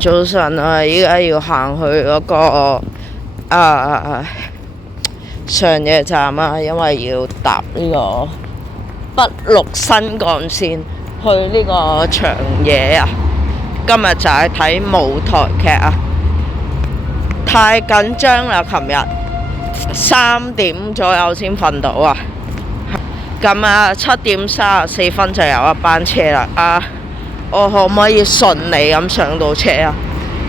早晨啊，依家要行去嗰個上野站啊，因為要搭呢個北陸新幹線去呢個長野啊。今日就係睇舞台劇啊，太緊張啦！琴日3點左右先瞓到啊，咁啊7點34分就有一班車啦。我可唔可以順利咁上到車啊？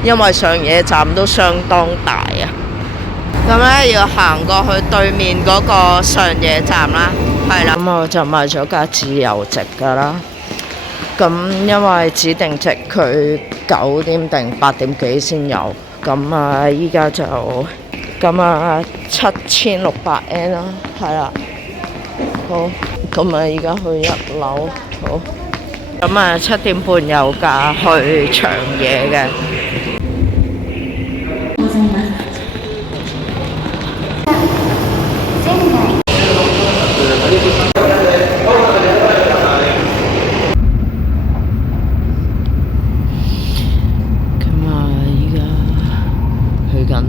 因為上野站都相當大啊。咁咧要行過去對面嗰個上野站啦，係啦。咁我就買咗架自由席㗎啦。咁因為指定席佢9點定8點幾先有，咁啊依家就7600 yen 啦，係啦。好，咁啊依家去1樓，好。咁啊7點半有架去長野嘅。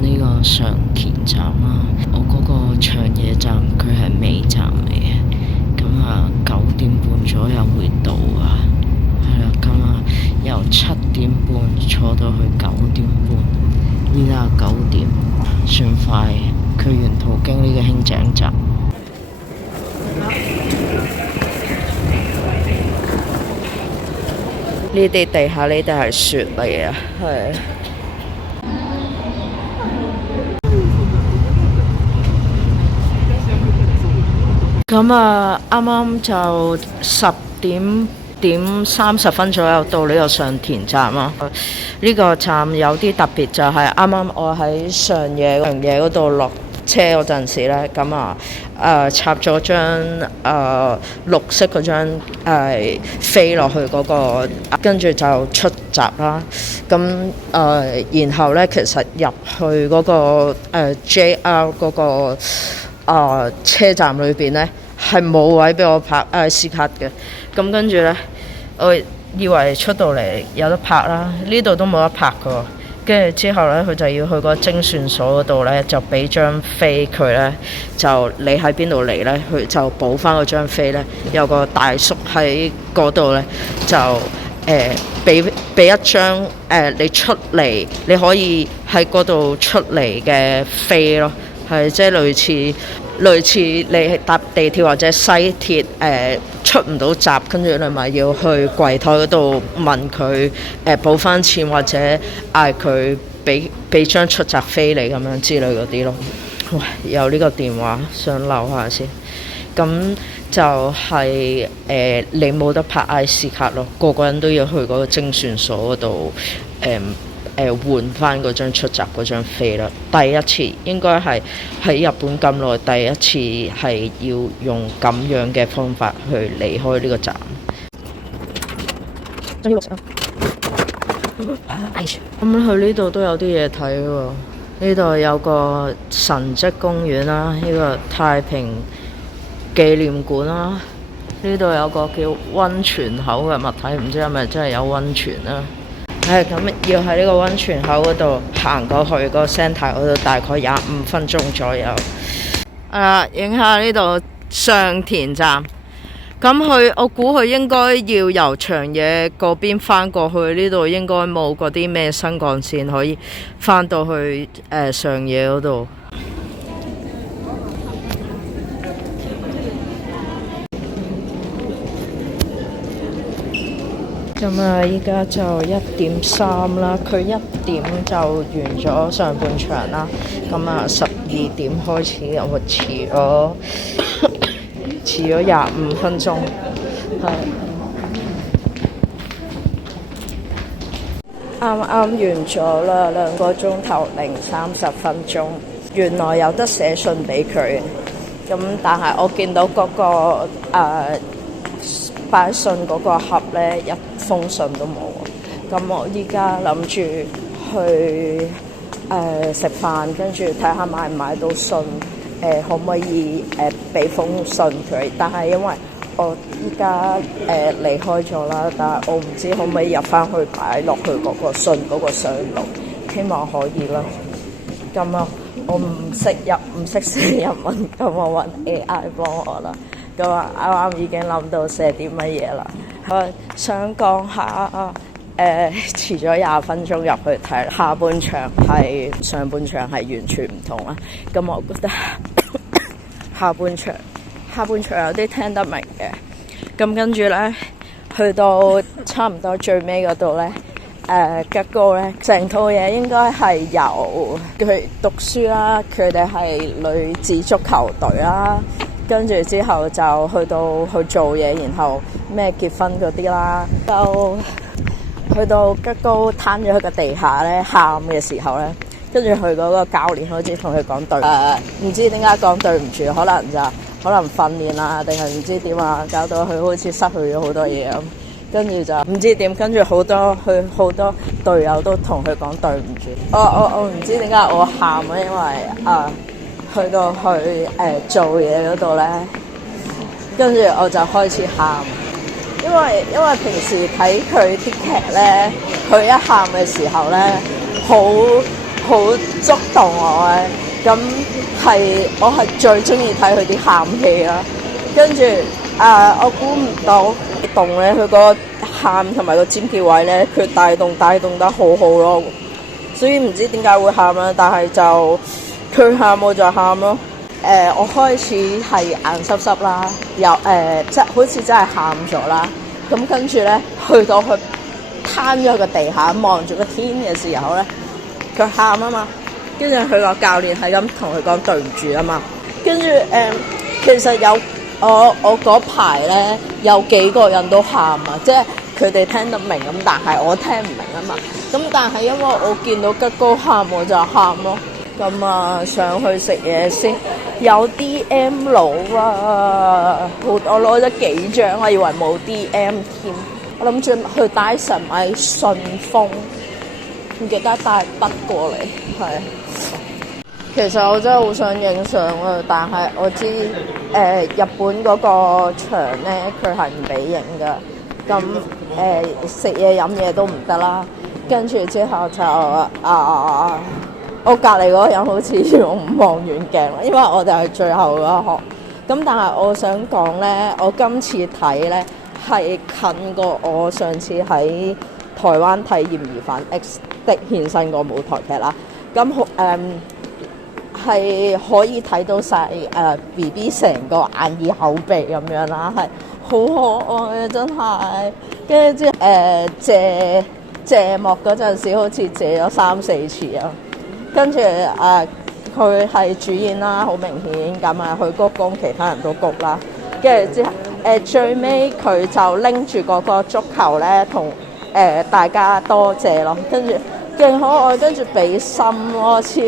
呢個上田站啦，我嗰個長野站佢係尾站嚟嘅，咁啊9點半左右會到啊，係啦，咁啊由7點半坐到去9點半，依家9點，算快。佢沿途經呢個輕井澤，呢啲地下呢啲係雪嚟啊，係。咁啊，啱啱就10點30分左右到呢個上田站啊。呢個站有啲特別，就係啱啱我喺上野嗰度落車嗰陣時咧，咁啊插咗張綠色嗰張飛落去嗰個，跟住就出閘啦。咁然後咧，其實入去嗰個JR 嗰個車站裏邊咧，係冇位俾我拍C卡嘅。咁跟住咧，我以為出到嚟有得拍啦，呢度都冇得拍㗎。跟住之後咧，佢就要去個精算所嗰度咧，就俾張飛佢咧，就你喺邊度嚟咧，佢就補翻嗰張飛咧。有個大叔喺嗰度咧，就俾一張你出嚟，你可以喺嗰度出嚟嘅飛咯，係即係類似你搭地鐵或者西鐵出唔到閘，跟住你咪要去櫃台嗰度問佢補翻錢，或者嗌佢俾張出閘飛你咁樣之類嗰啲咯。喂，有呢個電話想留下先。咁就係你冇得拍 IC 卡咯，個個人都要去嗰個精算所嗰度換翻嗰張出閘嗰張飛啦。第一次應該係喺日本咁耐，第一次係要用咁樣嘅方法去離開呢個站。咁去呢度都有啲嘢睇喎。呢度有個神蹟公園啦，呢個太平紀念館啦。呢度有個叫溫泉口嘅物體，唔知係咪真係有溫泉啦。咁要喺呢個溫泉口嗰度行過去個 centre 嗰度，大概25分鐘左右。影下呢度上田站。咁我估佢應該要由長野嗰邊翻過去，呢度應該冇嗰啲咩新幹線可以翻到去上野嗰度。咁啊，依家就1點3啦，佢1點就完咗上半場啦。咁啊，12點開始，我遲咗25分鐘，係啱完咗啦，2個鐘頭零30分鐘。原來有得寫信俾佢，咁但係我見到嗰個擺信嗰個盒咧，一封信都冇。咁我依家諗住去食飯，跟住睇下買唔買到信，可唔可以俾封信佢？但係因為我依家離開咗啦，但係我唔知可唔可以入翻去擺落去嗰個信嗰個箱度，希望可以啦。咁啊，我唔識寫日文，咁我揾 AI 幫我啦。咁啊，啱啱已經諗到寫啲乜嘢啦。我想講下遲咗20分鐘入去睇，下半場係上半場係完全唔同啦。咁我覺得下半場有啲聽得明嘅。咁跟住咧，去到差唔多最尾嗰度咧，吉高咧，成套嘢應該係由佢讀書啦，佢哋係女子足球隊啦，跟住之後就去到去做嘢，然後咩結婚嗰啲啦，就去到吉高攤咗喺個地下咧，喊嘅時候咧，跟住佢嗰個教練好似同佢講唔知點解講對唔住，可能訓練啊，定係唔知點啊，搞到佢好似失去咗好多嘢咁。跟住就唔知點，跟住好多隊友都同佢講對唔住。我唔知點解我喊啊，因為去到去做嘢嗰度咧，跟住我就開始喊，因為平時睇佢啲劇咧，佢一喊嘅時候咧，好觸動我嘅。咁我係最中意睇佢啲喊戲啦。跟住我估唔到動咧，佢個喊同埋個尖叫位咧，佢帶動得好好咯。所以唔知點解會喊啦，但係就佢喊我就喊咯。我開始係眼濕濕啦，又即係好似真係喊咗啦。咁跟住咧，去到佢攤咗個地下望住個天嘅時候咧，佢喊啊嘛。跟住佢個教練係咁同佢講對唔住啊嘛。跟住其實有我嗰排咧有幾個人都喊啊，即係佢哋聽得明咁，但係我聽唔明啊嘛。咁但係因為我見到吉高喊，我就喊咯。咁啊，上去食嘢先，有 DM 佬啊，我攞咗幾張，我以為冇 DM 添。我諗住去帶神米信封，唔記得帶筆過嚟，係。其實我真係好想影相啊，但係我知日本嗰個場咧，佢係唔俾影㗎。咁食嘢飲嘢都唔得啦。跟住之後就我隔離嗰個人好似用望遠鏡，因為我哋係最後嗰一行。咁但係我想講咧，我今次睇咧係近過我上次喺台灣睇《嫌疑犯 X 的獻身》個舞台劇啦。咁係可以睇到晒BB 成個眼耳口鼻咁樣啦，係好可愛啊，真係。跟住謝幕嗰陣時，好似謝咗3-4次啊。跟住佢係主演啦，好明顯咁啊，佢鞠躬，其他人都鞠啦。跟住之後最尾佢就拎住嗰個足球咧，同大家多謝咯。跟住勁可愛，跟住俾心咯，超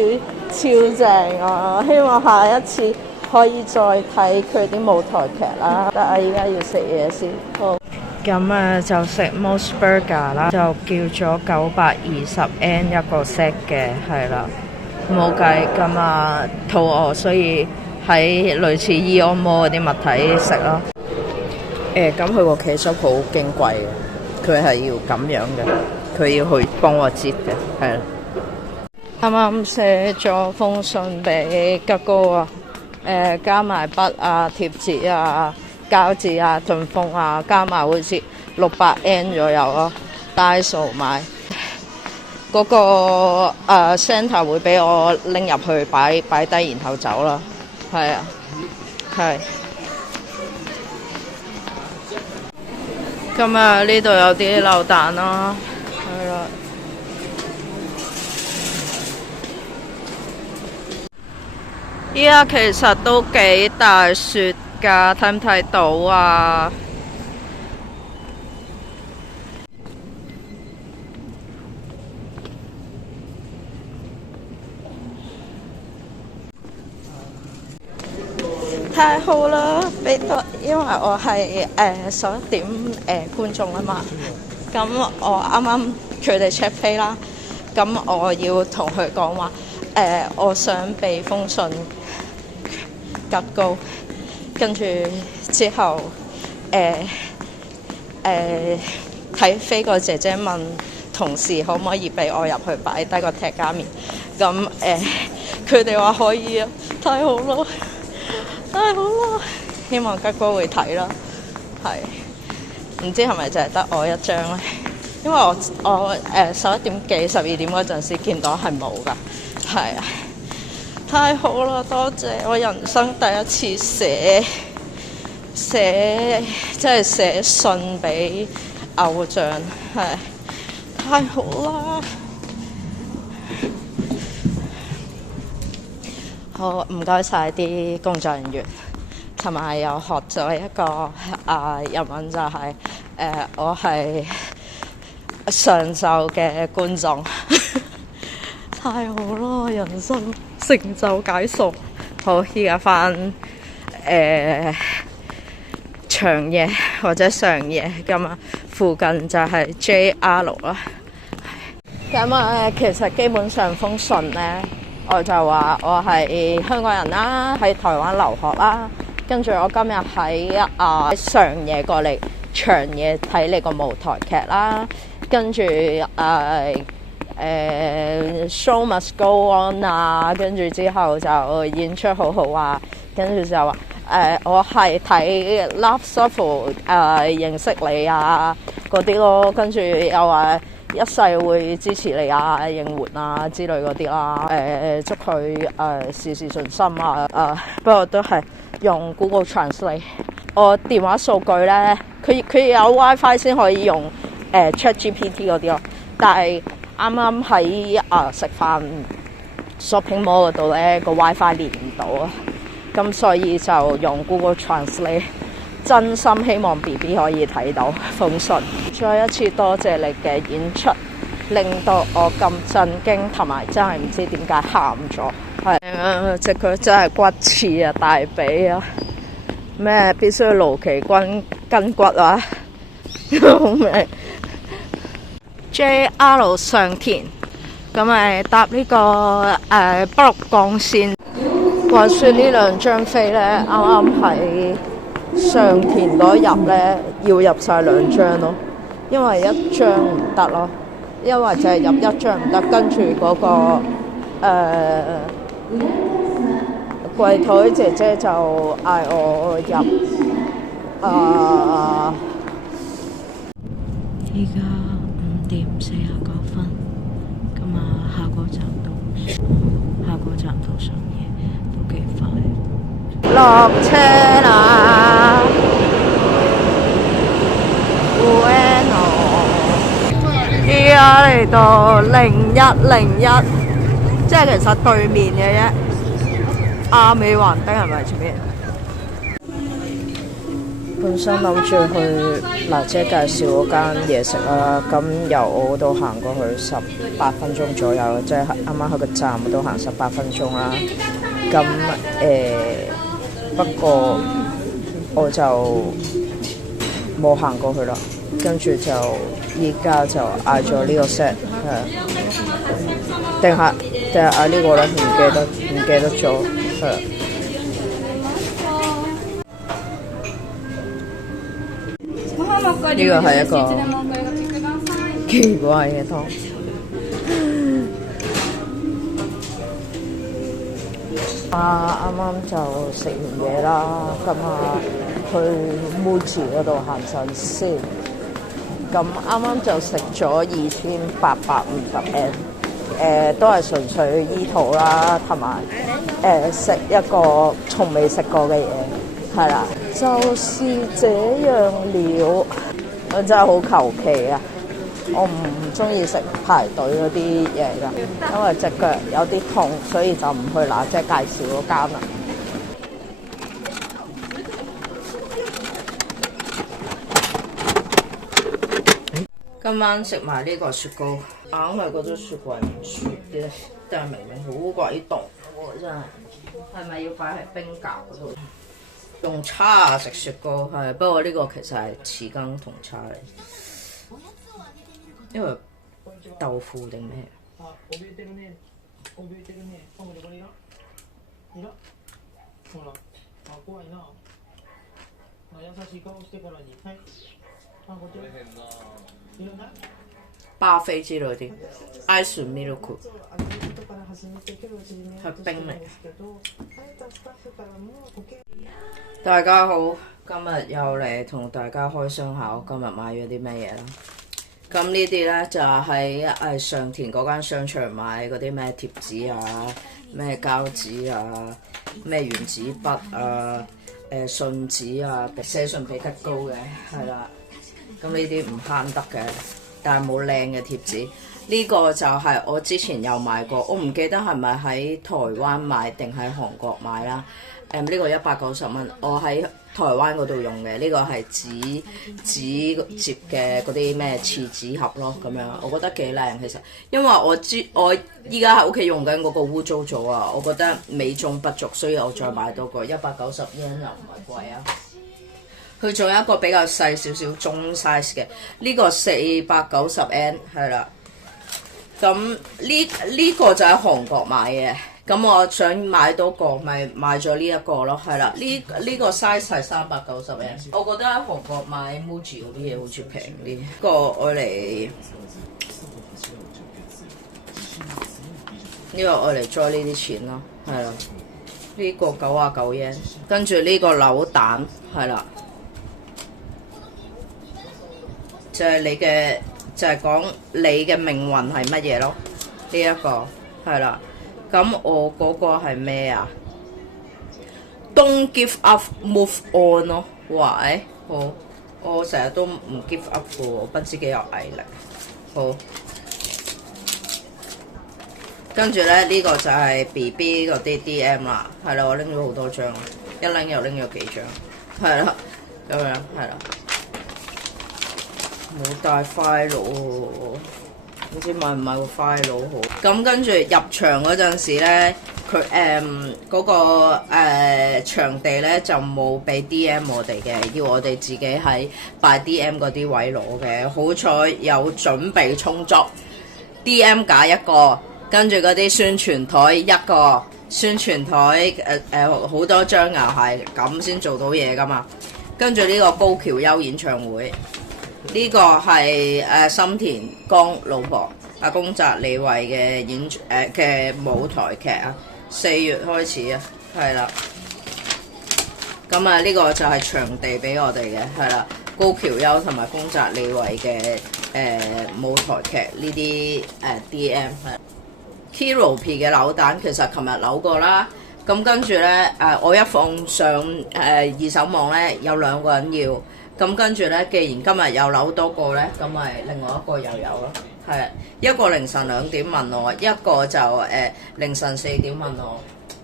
正啊！希望下一次可以再睇佢啲舞台劇啦。但係依家要食嘢先。好，咁就食 Mos Burger 啦，就叫咗920 yen 一個 set 嘅，係啦，冇計咁肚餓，所以喺類似Ion Mall嗰啲物體食咯。咁佢個企叔好矜貴嘅，佢係要咁樣嘅，佢要去幫我折嘅，係啦。啱啱寫咗封信俾吉高啊，加埋筆啊、貼紙啊、膠紙啊、信封啊，加埋好似600 yen 左右咯。帶數買嗰個center 會俾我拎入去擺低，然後走啦。係啊，係。咁呢度有啲流彈啦，係啦。依家其實都幾大雪㗎，睇唔睇到啊？太好啦！因為我係11點觀眾啊嘛，咁我啱啱佢哋 check 飛啦，咁我要同佢講話我想俾封信吉高，跟住之後睇飛個姐姐問同事可唔可以俾我入去擺低個踢家麵，咁佢哋話可以啊，太好啦，太好啦！希望吉哥會睇啦，係唔知係咪就係得我一張咧？因為我11點幾、12點嗰陣時見到係冇㗎，係啊，太好啦！多謝我人生第一次即係寫信俾偶像，係太好啦！好唔該晒啲工作人員，同埋又學咗一個日文就係、我係上晝嘅觀眾，太好啦！人生成就解鎖，好依家返長夜或者上夜咁啊，附近就係 JR 啦。咁其實基本上封信呢，我就話我係香港人啦，喺台灣留學啦，跟住我今日喺上夜過嚟長夜睇你個舞台劇啦，跟住show must go on 啊，跟住之後就演出好好啊，跟住就話我係睇 Love Shuffle 認識你啊嗰啲咯，跟住又話一世會支持你啊、應援啊之類嗰啲啦，祝佢事事順心啊，不過都係用 Google Translate。我電話數據咧，佢有 WiFi 先可以用ChatGPT 嗰啲咯，但係啱啱喺食飯 shopping mall 嗰度咧，個 WiFi 連唔到啊，咁所以就用 Google Translate。真心希望 BB 可以睇到封信。再一次多謝你嘅演出，令到我咁震驚，同埋真係唔知點解喊咗。係隻腳真係骨刺啊，大髀啊，咩必須勞其筋骨啊，好味。JR 上田，咁搭呢個北陸幹線。話說呢兩張飛咧，啱啱喺上田嗰入咧，要入晒兩張咯，因為一張唔得咯，因為就係入一張唔得，跟住嗰個櫃台姐姐就嗌我入依家5點49分，咁下個站到上夜都幾快。落車啦！依家嚟到0101，即係其實對面嘅啫。亞美橫丁係咪前面？本身諗住去娜姐介紹嗰間嘢食啦，咁由我度行過去18分鐘左右，即係啱啱去個站嗰度行18分鐘啦。咁不過我就冇行過去啦，跟住就依家就嗌咗呢個 set， 定係嗌呢個咧？唔記得咗，呢個係一個奇怪嘅湯。啱啱就食完嘢啦，咁去 Muji 嗰度行陣先。咁啱啱就食咗2850 yen，都係純粹醫肚啦，同埋食一個從未食過嘅嘢，係啦，就是這樣了。我真係好求其啊！我唔中意食排隊嗰啲嘢㗎，因為隻腳有啲痛，所以就唔去娜姐介紹嗰間啦。今晚食埋呢個雪糕，硬係覺得雪櫃唔雪嘅，但係明明好鬼凍喎，真係。係咪要擺喺冰格嗰度？用叉食雪糕係，不過呢個其實係匙羹同叉嚟。因為豆腐定咩？巴菲之類啲 ice milk 係冰嚟。大家好，今日又嚟同大家開箱下我今日買咗啲咩嘢啦。咁呢啲呢，就喺上田嗰間商場買嗰啲咩貼紙啊、咩膠紙啊、咩原子筆啊、信紙啊，寫信俾吉高嘅，係啦。咁呢啲唔慳得嘅，但係冇靚嘅貼紙。呢個就係我之前有買過，我唔記得係咪喺台灣買定喺韓國買啦。呢個190蚊，我喺台灣嗰度用嘅。呢個係紙摺嘅嗰啲咩廁紙盒咯，咁樣我覺得幾靚其實。因為我依家喺屋企用緊嗰個污糟咗啊，我覺得美中不足，所以我再買多個190 yen 又唔係貴啊。佢仲有一個比較細少少中 size 嘅，呢個490 yen 係啦。咁呢個就喺韓國買嘅。咁我想買多個，咪買咗呢一個咯，係啦。呢個 size 係390 yen。我覺得喺韓國買 Muji 嗰啲嘢好似平啲。呢個愛嚟，呢個愛嚟載呢啲錢咯，係啦。呢個99 yen。跟住呢個扭蛋，係啦。就係講你嘅命運係乜嘢咯？呢一個係啦。咁我嗰個係咩啊 ？Don't give up, move on 咯。哇！好，我成日都唔 give up 嘅喎，我不知幾有毅力。好，跟住咧呢個就係 BB 嗰啲 DM 啦，係啦，我拎咗好多張，一拎又拎咗幾張，係啦，咁樣係啦。冇帶 file 喎，唔知買唔買個 file 好。咁跟住入場嗰陣時咧，佢嗰個場地咧就冇俾 DM 我哋嘅，要我哋自己喺擺 DM 嗰啲位攞嘅。好彩有準備充足 ，DM 架一個，跟住嗰啲宣傳台一個，宣傳台好多張又係咁先做到嘢噶嘛。跟住呢個高橋優演唱會。呢個係森田剛老婆阿宮澤理惠嘅嘅舞台劇啊，4月開始啊，係啦。咁啊呢個就係場地俾我哋嘅，係啦，高橋優同埋宮澤理惠嘅舞台劇呢啲DM 係。Kiropi 嘅扭蛋其實琴日扭過啦，咁跟住咧我一放上二手網咧，有2個人要。咁跟住咧，既然今日又扭多個咧，咁咪另外一個又有咯。係一個凌晨2點問我，一個就凌晨4點問我。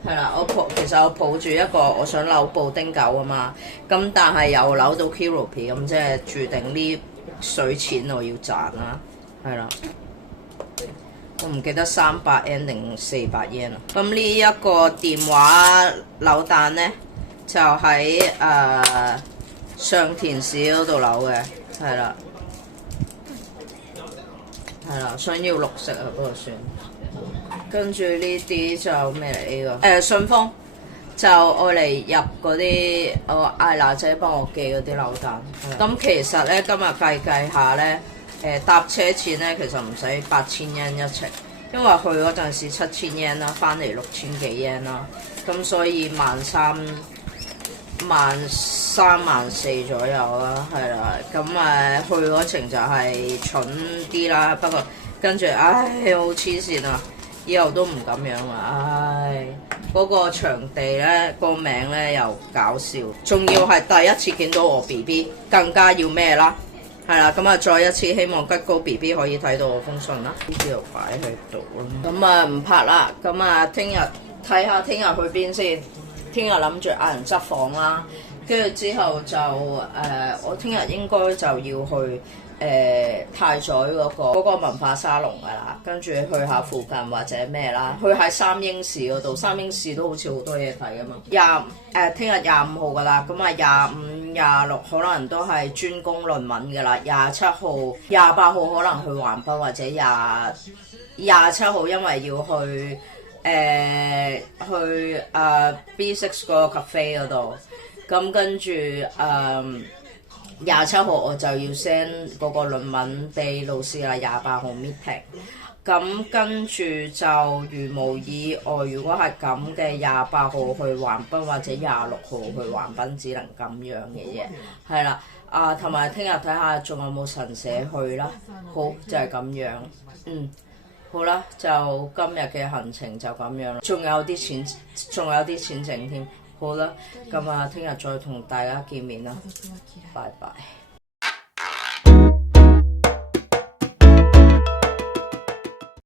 係啦，其實我抱住一個我想扭布丁狗啊嘛，咁但係又扭到 Kiropi， 咁即係注定呢水錢我要賺啦。係啦，我唔記得300 yen 定400 yen 啦。咁呢一個電話扭蛋咧，就喺上田市嗰度扭嘅，係啦，想要綠色啊，不過算。跟住呢啲就咩嚟呢個？順豐就愛嚟入嗰啲，我嗌娜姐幫我寄嗰啲扭蛋。咁其實咧，今日計下咧，搭車錢咧其實唔使8000 yen 一程，因為去嗰陣時7000 yen 啦，翻嚟6000幾 yen 啦，咁所以13000 14000左右啦，係啦，咁去嗰程就係蠢啲啦，不過跟住好黐線啊，以後都唔咁樣啦，嗰個場地咧個名咧又搞笑，仲要係第一次見到我 BB， 更加要咩啦，係啦，咁再一次希望吉高 BB 可以睇到我封信啦，呢啲就擺喺度啦，咁唔拍啦，咁聽日睇下聽日去邊先。聽日諗住嗌人執房啦，跟住之後就我聽日應該就要去太宰嗰個文化沙龍噶啦，跟住去下附近或者咩啦，去喺三英市嗰度，三英市都好似好多嘢睇噶嘛。聽日25號噶啦，咁25、26可能都係專攻論文噶啦，27號、28號可能去橫濱或者27號因為要去B6 嗰個 cafe 嗰度，咁跟住27號我就要 send 嗰個論文俾老師啦，28號 meeting。咁跟住就如無意外，如果係咁嘅28號去橫濱或者26號去橫濱，只能咁樣嘅嘢，係啦。同埋聽日睇下仲有冇神社去啦。好，就係咁樣。好啦，就今日嘅行程就咁樣啦。仲有啲錢剩添。好啦，咁聽日再同大家見面啦。拜拜。